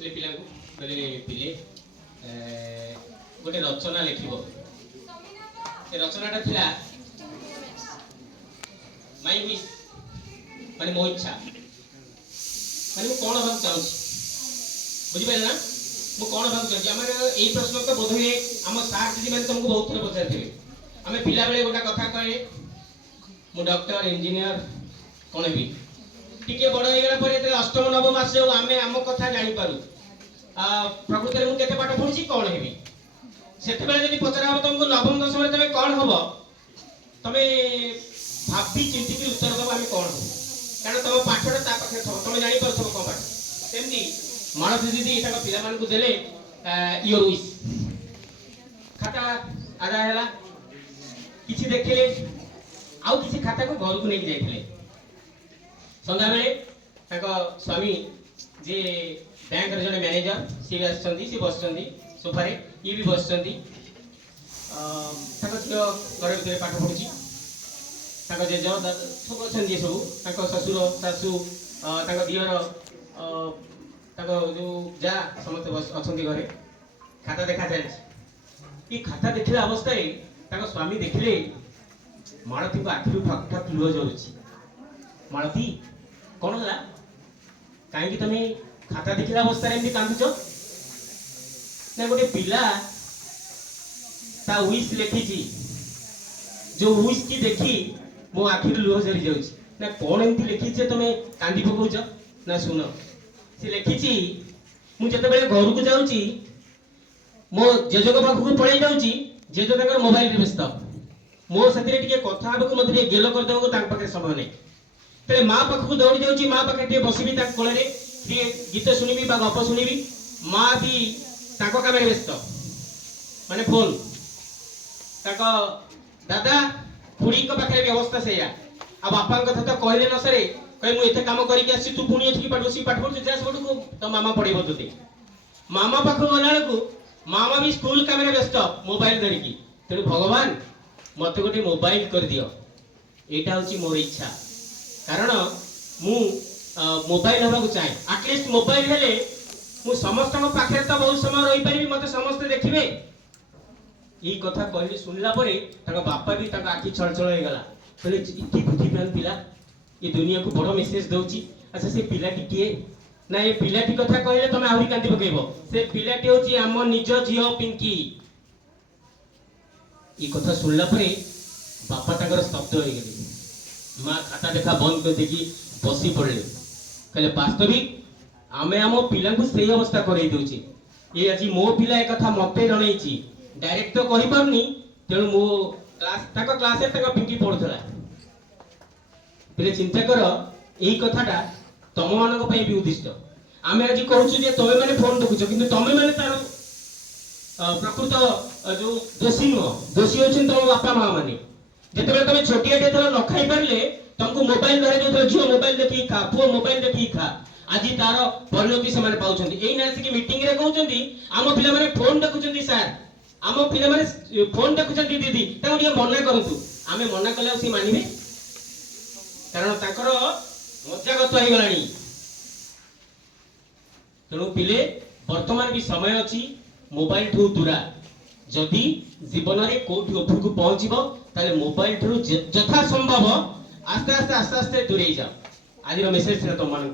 बसले पिला को बोले पिले गोटे रचना लिखिबो से रचनाटा थिला माय विश माने मो इच्छा माने मु कोन भाग चाहू बुझि पाइल ना मु कोन भाग चाहू हमर एई प्रश्न तो बोध हुए हम सार दीदी माने तुमको बहुत थोर पचारथिबे हमें पिला बेले गोटा कथा कहे मु डॉक्टर इंजीनियर कोन भी टिके बड़ हो गला पर एते अष्टम नवम मास जो आमे हम कथा जानि पारु प्रकृति मु केते पाठ पढुची कोन हेबी सेते बेले जदि पचरा हो तुमको नवम दशम रे तमे कोन हबो तमे भाबी चिंती की उत्तर दबो आमे कोन हो कारण तुम पाठटा ता पाखे थब तुम जानि परथबो कोन पाठ तेमनी मानस दीदी एटा पिला मान को देले योर विश खाता आदा हैला किछि देखिले आउ किछि खाता को घर को नै जाइथिले संध्या बेले ताको स्वामी जे बैंक रे जने मैनेजर सी आछंती सी बसचंती सोफा रे ये भी बसचंती ताको थियो घर भीतर पाठ पढुची ताको जे जो सब अछंती सब ताको ससुर सासू ताको दियर ताको जो जा समस्त बस अछंती घरे खाता देखा जाय ई खाता देखिला अवस्था रे ताको स्वामी देखिले मालती को आखिरु ठक ठक लुह जरुची मालती कोन हला काहे कि तमे खाता देखिला अवस्था रे एमती कांदुचो ना गोटे पिला ता विश लेखिची जो विश की देखी मो आखिर लुह जरी जाउची ना कोन एमती लेखी जे तमे कांदी पकोउचो ना सुनो से लेखिची मु जते बेले घर को जाउची मो जेजो पाखु को पळै जाउची जेजो तकर मोबाइल रे व्यस्त मो सतिरे टिके कथा हबको मते गेलो कर देबो तांक पाखे समय नै तेरे माँ पाखु दौड़ी जाउची माँ पाखे टे बसिबी ता कोले रे गीत सुनिबी बा गप सुनिबी माँ भी ताको काम रे व्यस्त माने फोन ताको दादा खुड़ी को पाखे व्यवस्था सेया आ बापा कथा तो कहले न सरे कहे मु एथे काम करी के आसी तू पुणी एठी पाठ बसी पाठ पढ जा सबडू को तो मामा पढिबो तते मामा पाखु गलाळ को मामा भी स्कूल काम रे व्यस्त मोबाइल धरि की तेनु भगवान मते गोटे मोबाइल कर दियो एटा होची मोर इच्छा कारण मु मोबाइल हबा को चाहे एटलीस्ट मोबाइल हेले मु समस्त को पाखे तो बहुत समय रही परिबी मते समस्त देखिबे ई कथा कहली सुनला परे ताका बापा भी ताका आखी छळछळ हे गला कहले इति बुद्धिमान पिला ये दुनिया को बड़ मेसेज दउची अच्छा से पिलाटी किए ना ये पिलाटी कथा कहले तमे आहुरी कांदी पकेबो से पिलाटी होची हम निज जियो पिंकी ई कथा सुनला परे बापा ताकर स्तब्ध हो गेली माँ खाता देखा बंद कर देखी बसी पड़े कहले वास्तविक आमे आम पिला को सही अवस्था करई दउची ये आज मो पिला एक कथा मते जणैची डायरेक्ट तो कहि परनी तेणु मो क्लास रे तक पिंकी पढथला पहिले चिंता कर एई कथाटा तम मानक पई भी उद्दिष्ट आमे आज कहूछु जे तमे माने फोन देखुछ किंतु तमे माने तार प्रकृत जो दोषी नो दोषी होछन तम बापा मां माने जेतेबेले तमे छोटिया टे थला न खाई परले तुमको मोबाइल धरे जो झियो मोबाइल देखि खा पुओ मोबाइल देखि खा आज तार परिणति से माने पाउछंती एई नासी की मीटिंग रे कहउछंती आम पिला माने फोन देखुछंती सर आम पिला माने फोन देखुछंती दीदी ताऊ दिए मना करंतु आमे मना कले सी मानिबे कारण ताकर मज्जागत हो गलानी तेणु पिले वर्तमान भी समय अछि मोबाइल ठू दूरा जदि जीवन रे कोठी ऊपर को पहुंचीबो ताले मोबाइल ठू यथा संभव आस्ते आस्ते दूरे जाओ आज मेसेज तुम मान